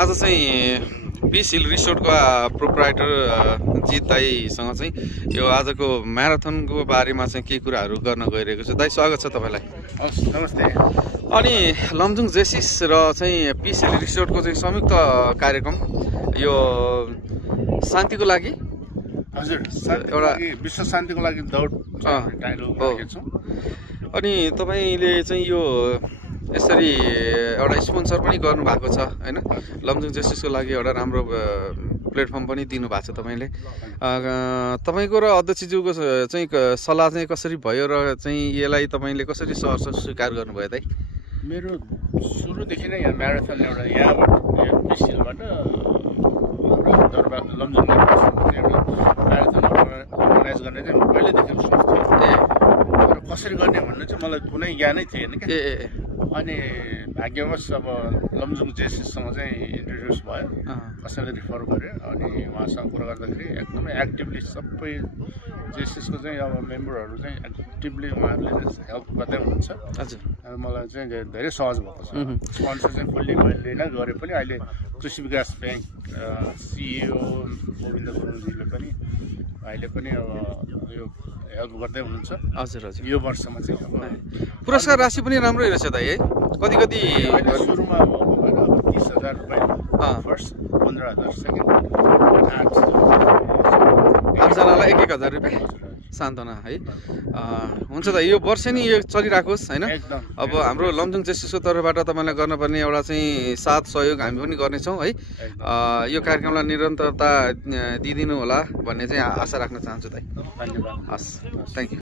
आज चाहिँ piece hill रिसोर्टको proprietor जित दाईसँग चाहिँ यो आजको म्याराथनको बारेमा चाहिँ केही कुराहरू गर्न गइरहेको छु। दाई स्वागत छ तपाईँलाई। नमस्ते। अनि लमजुङ जेसिस र चाहिँ पिस हिल रिसोर्टको चाहिँ संयुक्त कार्यक्रम यो शान्तिको लागि हजुर एउटा विश्व शान्तिको लागि दौड राखेको छौँ। अनि तपाईँले चाहिँ यो यसरी एउटा स्पोन्सर पनि गर्नु भएको छ हैन, लमजुङ जेसिसको लागि एउटा राम्रो प्लेटफर्म पनि दिनु भएको छ तपाईँले। तपाईँको र अध्यक्षज्यूको चाहिँ सल्लाह चाहिँ कसरी भयो र चाहिँ यसलाई तपाईँले कसरी सहर्ष स्वीकार गर्नुभयो दाइ? मेरो सुरुदेखि नै यहाँ म्याराथन एउटा यहाँबाट पिसिलबाट दरबार लमजुङ एउटा म्याराथन अर्गनाइज गर्ने चाहिँ पहिल्यैदेखि सोच थियो। तर कसरी गर्ने भन्ने चाहिँ मलाई कुनै ज्ञानै थिएन क्या। अनि भाग्यवश अब लमजुङ जेसिससँग चाहिँ इन्ट्रोड्युस भयो, कसैले रिफर गर्यो। अनि उहाँसँग कुरा गर्दाखेरि एकदमै एक्टिभली सबै जेसिसको चाहिँ अब मेम्बरहरू चाहिँ एक्टिभली उहाँहरूले हेल्प गर्दै हुनुहुन्छ। हजुर, मलाई चाहिँ धेरै सहज भएको छ। स्पोन्सर चाहिँ फुल्ली मैले नै गरे पनि अहिले कृषि विकास ब्याङ्क सिइओ गोविन्द गुरुङजीले पनि अहिले पनि अब यो हेल्प गर्दै हुनुहुन्छ। हजुर हजुर, यो वर्षमा चाहिँ अब पुरस्कार राशि पनि राम्रै रहेछ दाइ है? कति सुरुमा 30,000 रुपियाँ फर्स्ट, 15,000 सेकेन्ड, 8जनालाई 1,000 रुपियाँ सान्त्वना है। हुन्छ त, यो वर्ष नि यो चलिराखोस् हैन। अब हाम्रो लमजुङ जेसिसको तर्फबाट तपाईँलाई गर्नुपर्ने एउटा चाहिँ साथ सहयोग हामी पनि गर्नेछौँ है। यो कार्यक्रमलाई निरन्तरता दिइदिनु होला भन्ने चाहिँ आशा राख्न चाहन्छु दाइ। धन्यवाद। हस्, थ्याङ्क यू।